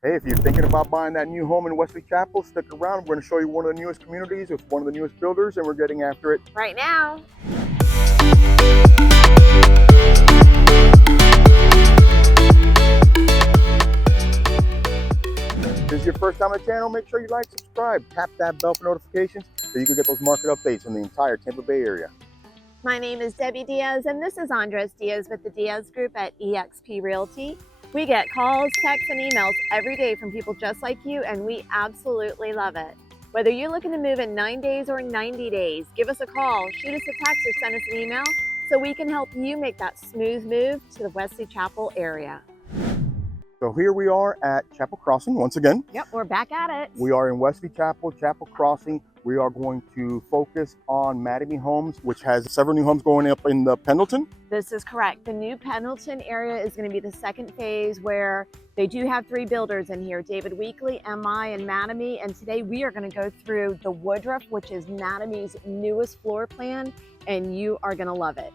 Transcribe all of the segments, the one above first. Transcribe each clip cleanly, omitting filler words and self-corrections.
Hey, if you're thinking about buying that new home in Wesley Chapel, stick around. We're going to show you one of the newest communities with one of the newest builders, and we're getting after it right now. If this is your first time on the channel, make sure you like, subscribe, tap that bell for notifications so you can get those market updates from the entire Tampa Bay area. My name is Debbie Diaz, and this is Andres Diaz with the Diaz Group at eXp Realty. We get calls, texts, and emails every day from people just like you, and we absolutely love it. Whether you're looking to move in 9 days or 90 days, give us a call, shoot us a text, or send us an email so we can help you make that smooth move to the Wesley Chapel area. So here we are at Chapel Crossing once again. Yep, we're back at it. We are in Wesley Chapel, Chapel Crossing. We are going to focus on Mattamy Homes, which has several new homes going up in the Pendleton. This is correct. The new Pendleton area is going to be the second phase, where they do have 3 builders in here, David Weekley, MI, and Mattamy. And today we are going to go through the Woodruff, which is Mattamy's newest floor plan, and you are going to love it.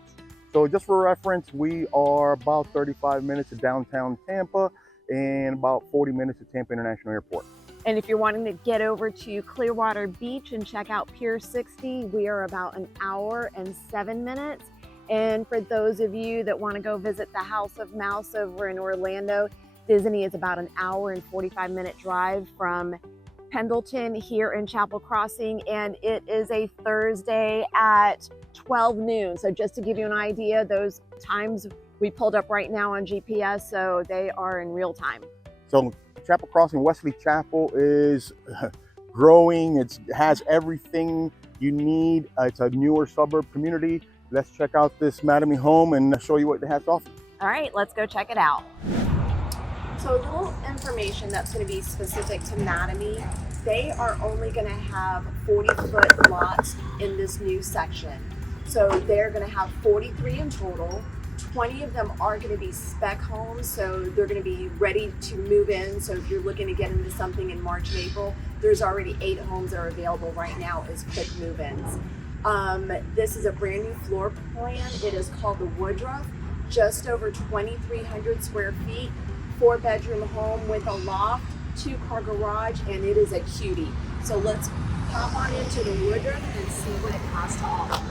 So just for reference, we are about 35 minutes to downtown Tampa and about 40 minutes to Tampa International Airport. And if you're wanting to get over to Clearwater Beach and check out Pier 60, we are about an hour and 7 minutes. And for those of you that want to go visit the House of Mouse over in Orlando, Disney is about an hour and 45-minute drive from Pendleton here in Chapel Crossing, and it is a Thursday at 12 noon. So just to give you an idea, those times we pulled up right now on GPS, so they are in real time. So Chapel Crossing, Wesley Chapel is growing. It has everything you need. It's a newer suburb community. Let's check out this Mattamy home and show you what it has to offer. All right, let's go check it out. So a little information that's going to be specific to Mattamy. They are only going to have 40-foot lots in this new section. So they're going to have 43 in total. 20 of them are going to be spec homes, so they're going to be ready to move in. So if you're looking to get into something in March and April, there's already 8 homes that are available right now as quick move-ins. This is a brand new floor plan. It is called the Woodruff, just over 2,300 square feet, 4-bedroom home with a loft, 2-car garage, and it is a cutie. So let's pop on into the Woodruff and see what it has to offer.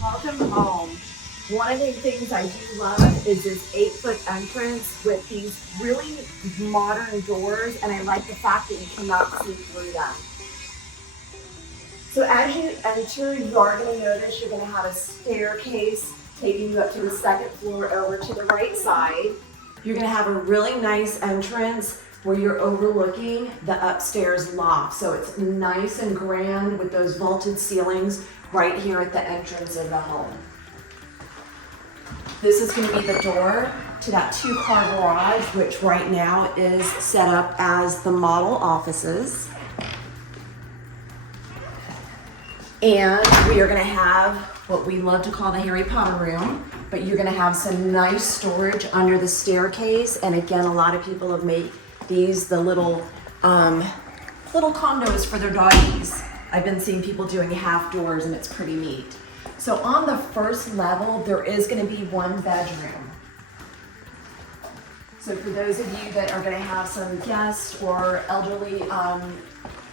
Welcome home. One of the things I do love is this 8-foot entrance with these really modern doors, and I like the fact that you cannot see through them. So as you enter, you are going to notice you're going to have a staircase taking you up to the 2nd floor over to the right side. You're going to have a really nice entrance where you're overlooking the upstairs loft. So it's nice and grand with those vaulted ceilings right here at the entrance of the home. This is going to be the door to that 2-car garage, which right now is set up as the model offices. And we are going to have what we love to call the Harry Potter room, but you're going to have some nice storage under the staircase. And again, a lot of people have made these the little condos for their doggies. I've been seeing people doing half doors, and it's pretty neat. So on the first level, there is going to be 1 bedroom. So for those of you that are going to have some guests or elderly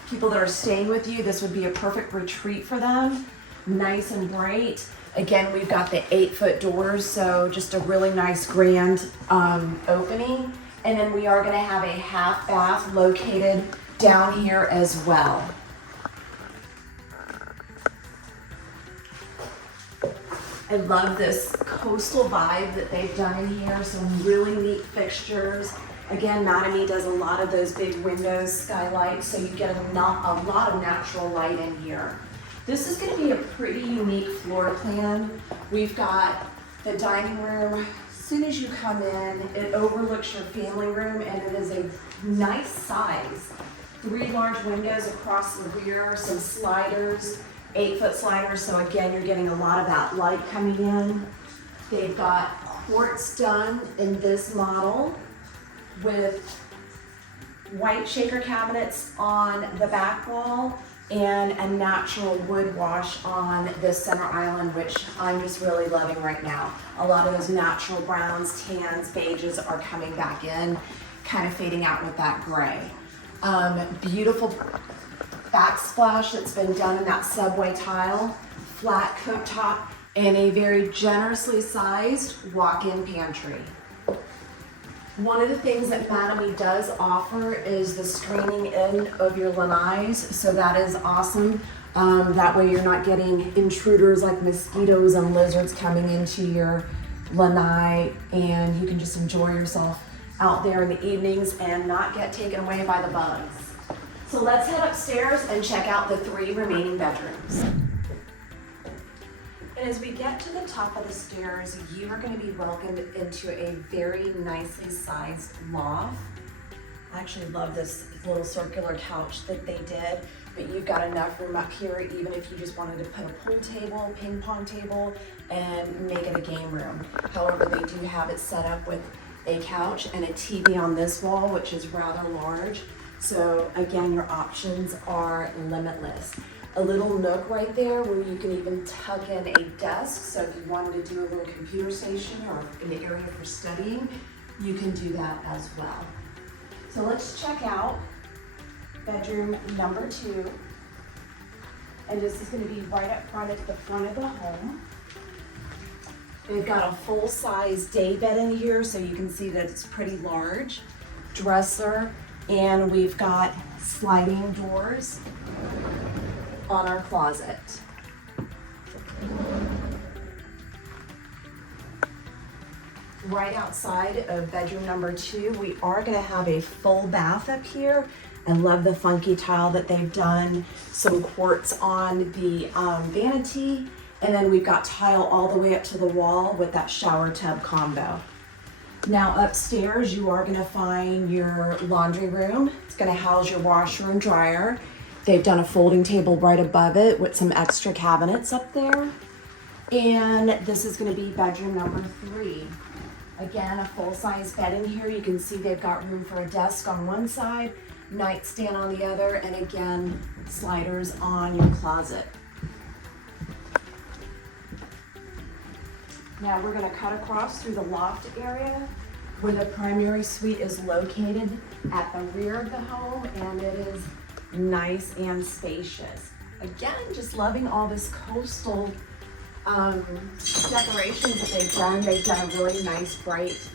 people that are staying with you, this would be a perfect retreat for them. Nice and bright. Again, we've got the 8-foot doors, so just a really nice grand opening. And then we are going to have a half bath located down here as well. I love this coastal vibe that they've done in here. Some really neat fixtures. Again, Mattamy does a lot of those big windows, skylights, so you get a lot of natural light in here. This is going to be a pretty unique floor plan. We've got the dining room. As soon as you come in, it overlooks your family room, and it is a nice size. 3 large windows across the rear, some sliders, 8-foot sliders, so again, you're getting a lot of that light coming in. They've got quartz done in this model with white shaker cabinets on the back wall, and a natural wood wash on this center island, which I'm just really loving right now. A lot of those natural browns, tans, beiges are coming back in, kind of fading out with that gray. Beautiful backsplash that's been done in that subway tile, flat cooktop, and a very generously sized walk-in pantry. One of the things that Mattamy does offer is the screening in of your lanais, so that is awesome. That way you're not getting intruders like mosquitoes and lizards coming into your lanai, and you can just enjoy yourself out there in the evenings and not get taken away by the bugs. So let's head upstairs and check out the 3 remaining bedrooms. And as we get to the top of the stairs, you are going to be welcomed into a very nicely sized loft. I actually love this little circular couch that they did, but you've got enough room up here even if you just wanted to put a pool table, ping pong table, and make it a game room. However, they do have it set up with a couch and a TV on this wall, which is rather large. So again, your options are limitless. A little nook right there where you can even tuck in a desk. So if you wanted to do a little computer station or an area for studying, you can do that as well. So let's check out bedroom number 2. And this is going to be right up front at the front of the home. They've got a full-size day bed in here, so you can see that it's pretty large. Dresser, and we've got sliding doors on our closet. Right outside of bedroom number 2, we are going to have a full bath up here. I love the funky tile that they've done, some quartz on the vanity, and then we've got tile all the way up to the wall with that shower tub combo. Now upstairs, you are going to find your laundry room. It's going to house your washer and dryer. They've done a folding table right above it with some extra cabinets up there. And this is going to be bedroom number 3. Again, a full-size bed in here. You can see they've got room for a desk on one side, nightstand on the other, and again, sliders on your closet. Now we're going to cut across through the loft area where the primary suite is located at the rear of the home, and it is nice and spacious. Again, just loving all this coastal decorations that they've done. They've done a really nice bright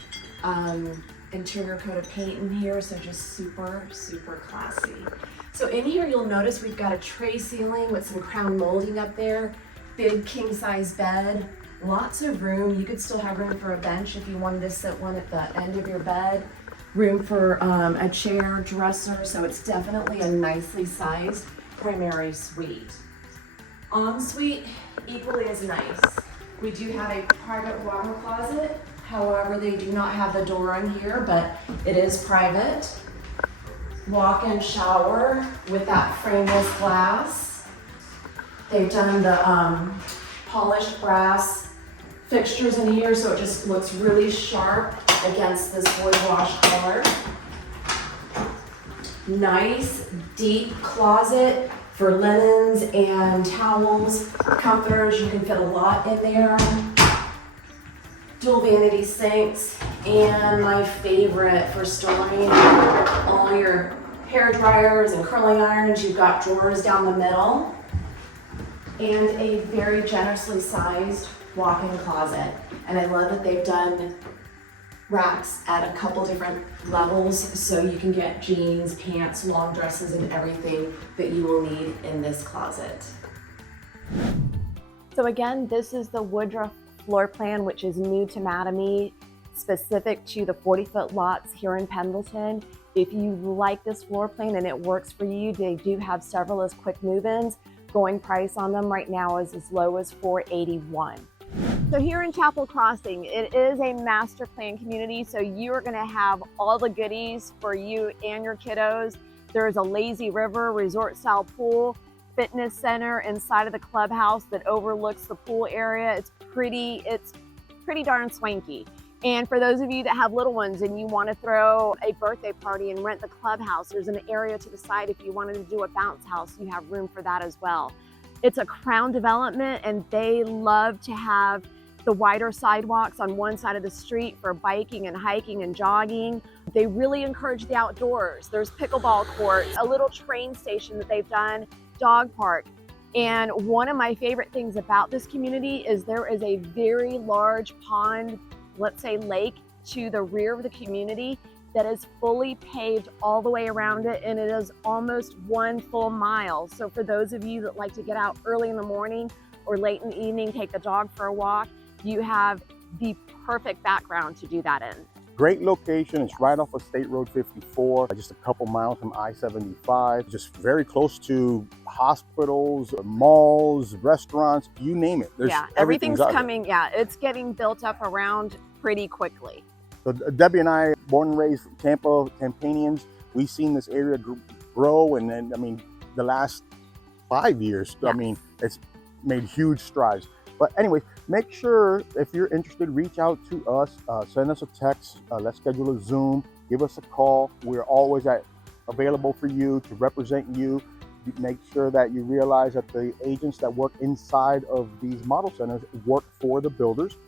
interior coat of paint in here, so just super, super classy. So in here you'll notice we've got a tray ceiling with some crown molding up there, big king size bed, lots of room. You could still have room for a bench if you wanted to sit one at the end of your bed. Room for a chair, dresser, so it's definitely a nicely sized primary suite. Ensuite, equally as nice. We do have a private water closet. However, they do not have the door in here, but it is private. Walk-in shower with that frameless glass. They've done the polished brass fixtures in here, so it just looks really sharp against this wood wash color. Nice deep closet for linens and towels, comforters. You can fit a lot in there. Dual vanity sinks, and my favorite for storing all your hair dryers and curling irons. You've got drawers down the middle and a very generously sized walk-in closet. And I love that they've done racks at a couple different levels, so you can get jeans, pants, long dresses, and everything that you will need in this closet. So again, this is the Woodruff floor plan, which is new to Mattamy, specific to the 40-foot lots here in Pendleton. If you like this floor plan and it works for you, they do have several as quick move-ins. Going price on them right now is as low as $481. So here in Chapel Crossing, it is a master plan community, so you are going to have all the goodies for you and your kiddos. There's a lazy river, resort-style pool, fitness center inside of the clubhouse that overlooks the pool area. It's pretty darn swanky. And for those of you that have little ones and you want to throw a birthday party and rent the clubhouse, there's an area to the side. If you wanted to do a bounce house, you have room for that as well. It's a Crown development, and they love to have the wider sidewalks on one side of the street for biking and hiking and jogging. They really encourage the outdoors. There's pickleball courts, a little train station that they've done, dog park. And one of my favorite things about this community is there is a very large pond, let's say lake, to the rear of the community that is fully paved all the way around it, and it is almost 1 full mile. So for those of you that like to get out early in the morning or late in the evening, take the dog for a walk, you have the perfect background to do that in. Great location. It's right off of State Road 54, just a couple miles from I-75, just very close to hospitals, malls, restaurants, you name it. Yeah, everything's coming. Yeah, it's getting built up around pretty quickly. So Debbie and I, born and raised Tampa, Tampanians, we've seen this area grow, and then, I mean, the last 5 years, Yes. I mean, it's made huge strides. But anyways, make sure if you're interested, reach out to us, send us a text, let's schedule a Zoom, give us a call. We're always available for you to represent you. Make sure that you realize that the agents that work inside of these model centers work for the builders.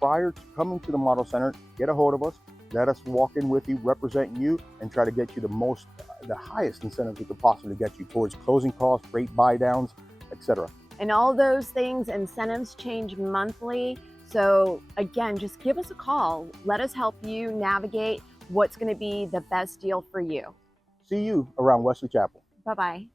Prior to coming to the model center, get a hold of us, let us walk in with you, represent you, and try to get you the highest incentives we could possibly get you towards closing costs, rate buy downs, etc. And all those things, incentives change monthly. So again, just give us a call. Let us help you navigate what's going to be the best deal for you. See you around Wesley Chapel. Bye-bye.